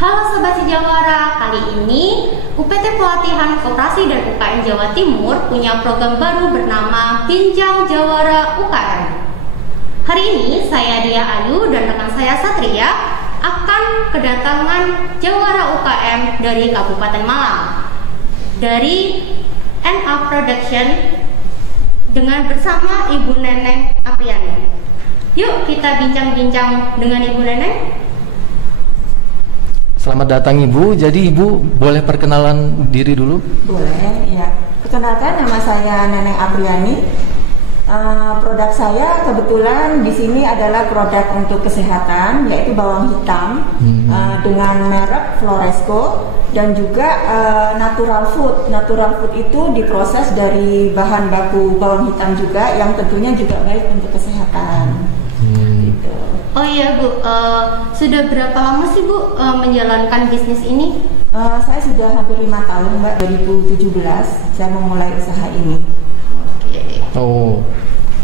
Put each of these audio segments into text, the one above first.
Halo Sobat Sejawara, kali ini UPT Pelatihan Koperasi dan UKM Jawa Timur punya program baru bernama Bincang Jawara UKM. Hari ini saya Dia Ayu dan rekan saya Satria akan kedatangan Jawara UKM dari Kabupaten Malang, dari NA Production dengan bersama Ibu Neneng Apriani. Yuk kita bincang-bincang dengan Ibu Neneng. Selamat datang Ibu. Jadi Ibu boleh perkenalan diri dulu? Boleh, ya. Perkenalkan, nama saya Neneng Apriani. Produk saya kebetulan di sini adalah produk untuk kesehatan, yaitu bawang hitam dengan merek Floresco dan juga natural food. Natural food itu diproses dari bahan baku bawang hitam juga, yang tentunya juga baik untuk kesehatan. Gitu. Oh iya Bu, sudah berapa lama sih Bu menjalankan bisnis ini? Saya sudah hampir 5 tahun Mbak, 2017 saya memulai usaha ini. Oh,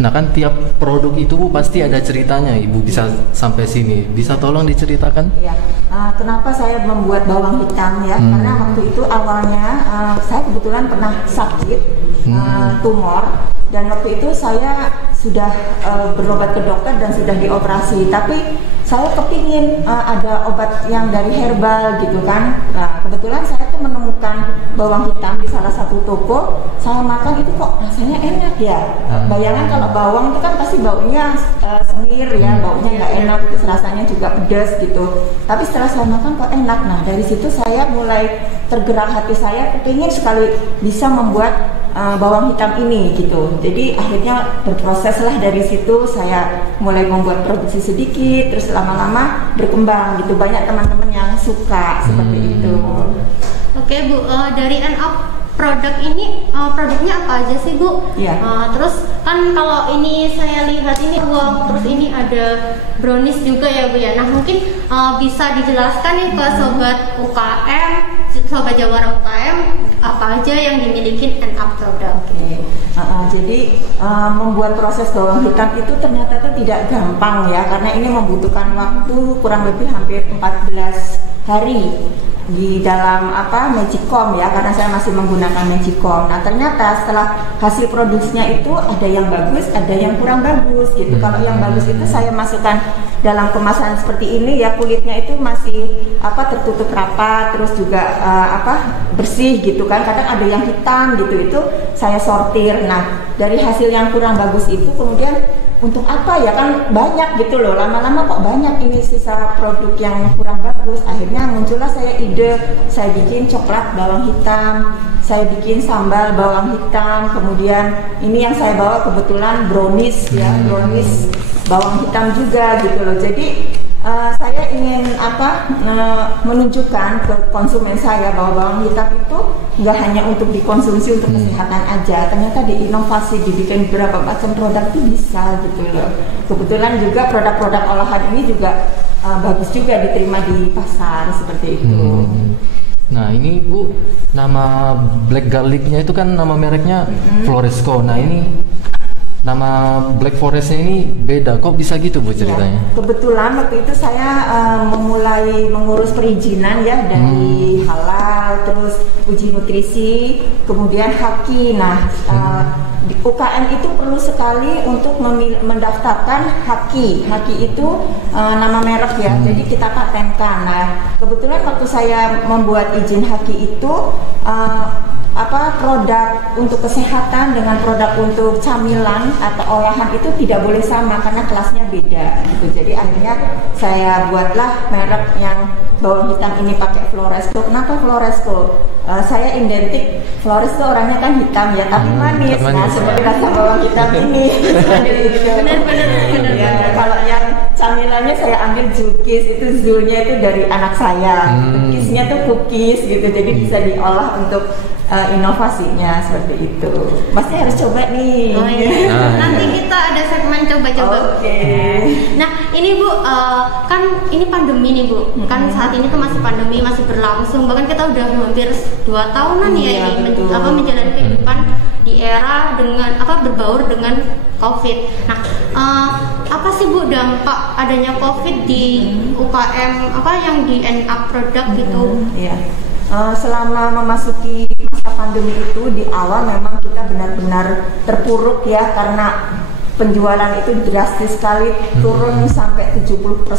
nah kan tiap produk itu Bu pasti ada ceritanya. Ibu bisa sampai sini, bisa tolong diceritakan? Ya, kenapa saya membuat bawang hitam ya? Karena waktu itu awalnya saya kebetulan pernah sakit tumor, dan waktu itu saya sudah berobat ke dokter dan sudah dioperasi. Tapi saya kepingin ada obat yang dari herbal gitu kan. Nah kebetulan saya tuh menemukan bawang hitam di salah satu toko. Saya makan itu kok rasanya enak ya. Bayangan kalau bawang itu kan pasti baunya semir ya, baunya nggak enak, terus rasanya juga pedas gitu. Tapi setelah saya makan kok enak. Nah dari situ saya mulai tergerak hati saya, kepingin sekali bisa membuat bawang hitam ini gitu. Jadi akhirnya berproses lah, dari situ saya mulai membuat produksi sedikit, terus lama-lama berkembang gitu. Banyak teman-teman yang suka seperti itu. Oke Bu, dari NA produk ini produknya apa aja sih Bu? Iya. Terus kan kalau ini saya lihat ini uang, terus ini ada brownies juga ya Bu ya. Nah mungkin bisa dijelaskan nih ke sobat UKM, sobat Jawara UKM, apa aja yang dimiliki NA produk? Oke. Jadi membuat proses bawang hitam itu ternyata itu tidak gampang ya, karena ini membutuhkan waktu kurang lebih hampir 14 hari di dalam Magicom ya, karena saya masih menggunakan Magicom. Nah ternyata setelah hasil produksinya itu ada yang bagus, ada yang kurang bagus gitu. Kalau yang bagus itu saya masukkan dalam kemasan seperti ini ya, kulitnya itu masih tertutup rapat, terus juga bersih gitu kan. Kadang ada yang hitam gitu, itu saya sortir. Nah dari hasil yang kurang bagus itu kemudian untuk apa ya, kan banyak gitu loh, lama-lama kok banyak ini sisa produk yang kurang bagus. Akhirnya muncullah saya ide, saya bikin coklat bawang hitam, saya bikin sambal bawang hitam, kemudian ini yang saya bawa kebetulan brownies ya, brownies bawang hitam juga gitu loh. Jadi saya ingin menunjukkan ke konsumen saya bahwa bawang hitam itu nggak hanya untuk dikonsumsi untuk kesehatan aja, ternyata diinovasi, dibikin beberapa macam produk itu bisa gitu loh. Kebetulan juga produk-produk olahan ini juga bagus juga diterima di pasar seperti itu. Nah ini Bu, nama Black Garlic-nya itu kan nama mereknya Floresco. Nah ini nama Black Forest-nya ini beda, kok bisa gitu Bu ceritanya? Ya, kebetulan waktu itu saya memulai mengurus perizinan ya, dari halal, terus uji nutrisi, kemudian haki. Nah di UKM itu perlu sekali untuk mendaftarkan haki. Haki itu nama merek ya, jadi kita patenkan. Nah kebetulan waktu saya membuat izin haki itu produk untuk kesehatan dengan produk untuk camilan atau olahan itu tidak boleh sama karena kelasnya beda gitu. Jadi akhirnya saya buatlah merek yang bawang hitam ini pakai Floresco. Kenapa Floresco? Saya identik, Flores itu orangnya kan hitam ya, tapi manis. Nah seperti rasa bawang hitam ini. Benar. Kalau yang camilannya saya ambil Zulkis, itu Zulnya itu dari anak saya, Kisnya tuh cookies gitu, jadi bisa diolah untuk inovasinya seperti itu. Masnya harus coba nih. Oh, iya. Nanti kita ada segmen coba-coba. Oke. Nah ini Bu, kan ini pandemi nih Bu, kan saat ini tuh masih pandemi, masih berlangsung, bahkan kita udah hampir 2 tahunan ya ini menjalani kehidupan di era dengan berbaur dengan COVID. Nah apa sih Bu Bu dampak adanya COVID di UKM apa yang di end up produk gitu? Iya. Selama memasuki masa pandemi itu di awal memang kita benar-benar terpuruk ya, karena penjualan itu drastis sekali turun sampai 70%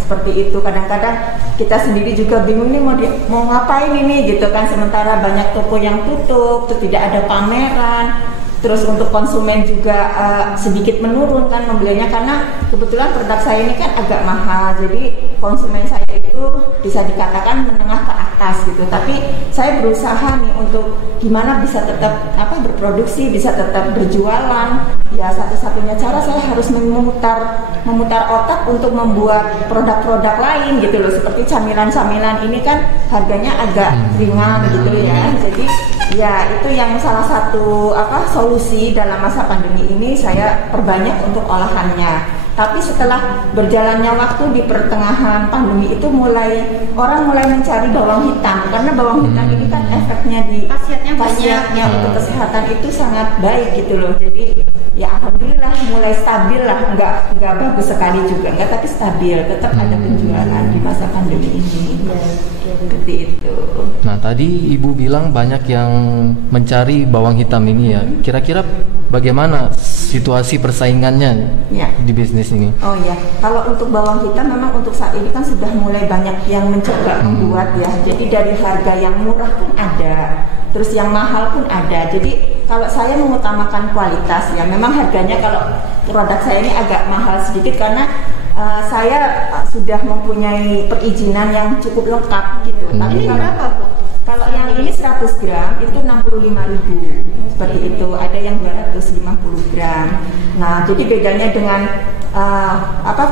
seperti itu. Kadang-kadang kita sendiri juga bingung nih mau ngapain ini gitu kan, sementara banyak toko yang tutup, terus tidak ada pameran. Terus untuk konsumen juga sedikit menurun kan membelinya, karena kebetulan produk saya ini kan agak mahal, jadi konsumen saya itu bisa dikatakan menengah ke atas gitu. Tapi saya berusaha nih untuk gimana bisa tetap berproduksi, bisa tetap berjualan. Ya satu-satunya cara saya harus memutar otak untuk membuat produk-produk lain gitu loh, seperti camilan-camilan ini kan harganya agak ringan gitu ya. Jadi ya itu yang salah satu solusi dalam masa pandemi ini, saya perbanyak untuk olahannya. Tapi setelah berjalannya waktu di pertengahan pandemi itu orang mulai mencari bawang hitam, karena bawang hitam ini kan efeknya di khasiatnya untuk kesehatan itu sangat baik gitu loh. Jadi ya alhamdulillah mulai stabil lah, nggak bagus sekali juga nggak, tapi stabil, tetap ada penjualan di masa pandemi ini. Seperti itu. Nah tadi Ibu bilang banyak yang mencari bawang hitam ini ya. Kira-kira bagaimana situasi persaingannya di bisnis ini? Oh ya, kalau untuk bawang hitam memang untuk saat ini kan sudah mulai banyak yang mencoba membuat ya. Jadi dari harga yang murah pun ada, terus yang mahal pun ada. Jadi kalau saya mengutamakan kualitas ya, memang harganya kalau produk saya ini agak mahal sedikit karena saya sudah mempunyai perizinan yang cukup lengkap gitu. Tapi kalau yang ini 100 gram itu 65.000 seperti itu. Ada yang 250 gram. Nah, jadi bedanya dengan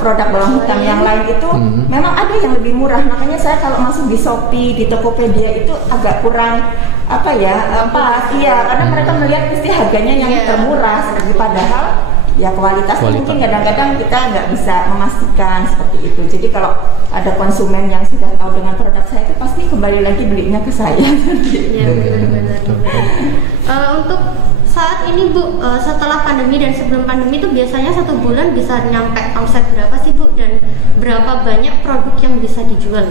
produk bawang hitam yang lain itu memang ada yang lebih murah. Makanya saya kalau masuk di Shopee, di Tokopedia itu agak kurang karena mereka melihat pasti harganya yang termurah, padahal ya kualitas mungkin kadang-kadang kita nggak bisa memastikan seperti itu. Jadi kalau ada konsumen yang sudah tahu dengan produk saya itu pasti kembali lagi belinya ke saya. Iya benar-benar. Untuk saat ini Bu, setelah pandemi dan sebelum pandemi itu biasanya satu bulan bisa nyampe omset berapa sih Bu, dan berapa banyak produk yang bisa dijual?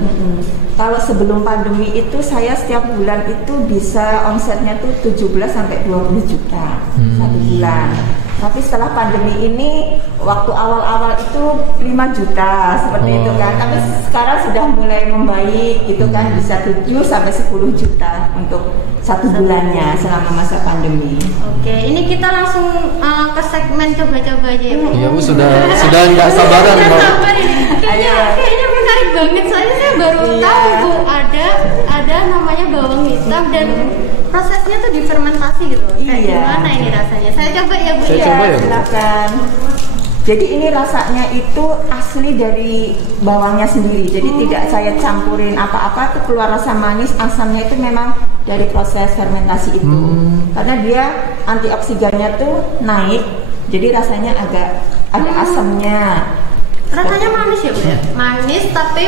Kalau sebelum pandemi itu saya setiap bulan itu bisa omsetnya tuh 17 sampai 20 juta satu bulan. Tapi setelah pandemi ini waktu awal-awal itu 5 juta seperti itu kan. Tapi sekarang sudah mulai membaik gitu kan, bisa 7 sampai 10 juta untuk satu bulannya selama masa pandemi. Oke, ini kita langsung ke segmen coba-coba aja ya Bu. Iya Bu, sudah nggak sabaran mau. Kayaknya menarik banget, soalnya saya baru tahu Bu ada namanya bawang hitam dan prosesnya tuh difermentasi gitu. Kayak gimana ini rasanya? Saya coba ya Bu. Silakan. Jadi ini rasanya itu asli dari bawangnya sendiri. Jadi tidak saya campurin apa-apa, tuh keluar rasa manis, asamnya itu memang dari proses fermentasi itu. Karena dia antioksidannya tuh naik, jadi rasanya agak ada asamnya. Rasanya manis ya Bu ya? Manis tapi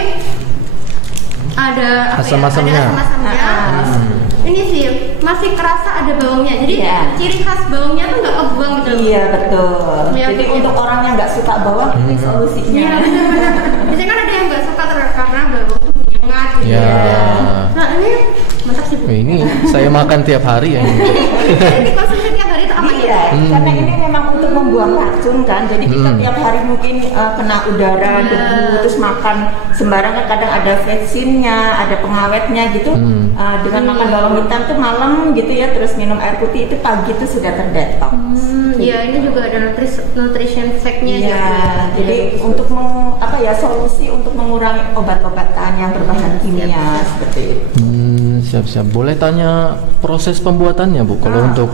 ada asam-asamnya. Ini sih masih kerasa ada bawangnya, jadi ciri khas bawangnya tuh nggak kebuang gitu. Iya betul. Jadi untuk orang yang nggak suka bawang ini solusinya. Iya benar-benar. Biasanya kan ada yang nggak suka karena bawang tuh menyengat gitu. Nah ini masak sih Bu. Ini saya makan tiap hari ya. Jadi dikonsumsi tiap hari itu aman ya? Karena ini memang untuk membuang racun kan. Jadi kita tiap hari mungkin kena udara, debu, terus makan sembarangan, kadang ada vetsinnya, ada pengawetnya gitu. Dengan makan bawang hitam tuh malam gitu ya, terus minum air putih itu pagi itu sudah terdetoks. Iya, ini juga ada nutrition fact-nya ya. Jadi untuk solusi untuk mengurangi obat-obatan yang berbahan kimia seperti itu. Siap-siap. Boleh tanya proses pembuatannya Bu? Kalau untuk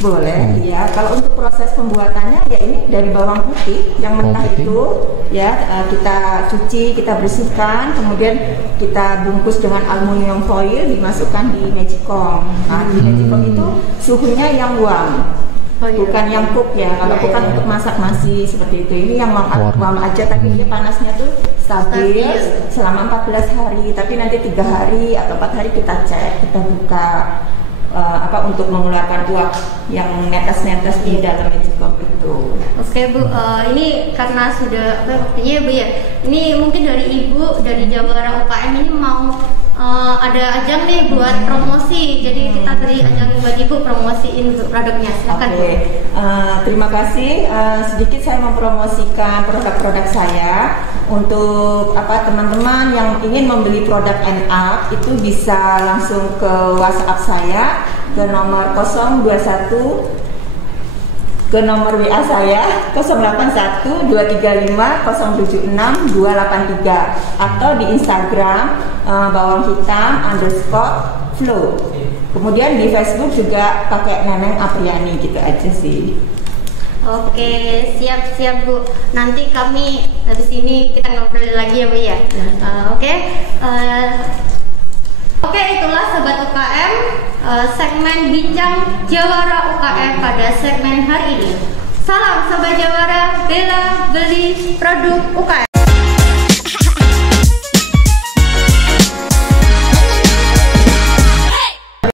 boleh, ya. Kalau untuk proses pembuatannya ya ini dari bawang putih yang mentah itu ya, kita cuci, kita bersihkan, kemudian kita bungkus dengan aluminium foil, dimasukkan di magicom. Nah, di magicom itu suhunya yang warm. Bukan yang cook ya, kalau cook kan untuk masak nasi seperti itu. Ini yang warm aja, tapi ini panasnya tuh stabil selama 14 hari. Tapi nanti 3 hari atau 4 hari kita cek, kita buka untuk mengeluarkan uap yang netes-netes di dalam magicom itu. gitu. Oke Bu, ini karena sudah waktunya ya Bu ya. Ini mungkin dari Ibu dari Jawara UKM ini mau ada ajang nih buat promosi. Jadi kita beri ajang buat Ibu promosiin produknya. Silakan Bu. Terima kasih. Sedikit saya mempromosikan produk-produk saya untuk teman-teman yang ingin membeli produk NA itu bisa langsung ke WhatsApp saya ke nomor 021 ke nomor WA saya 081 235 076 283 atau di Instagram bawang hitam _flow. Kemudian di Facebook juga pakai Neneng Apriani gitu aja sih. Oke, siap Bu. Nanti kami habis ini kita ngobrol lagi ya Bu ya. Oke, itulah Sobat UKM segmen Bincang Jawara UKM pada segmen hari ini. Salam Sobat Jawara, bela beli produk UKM.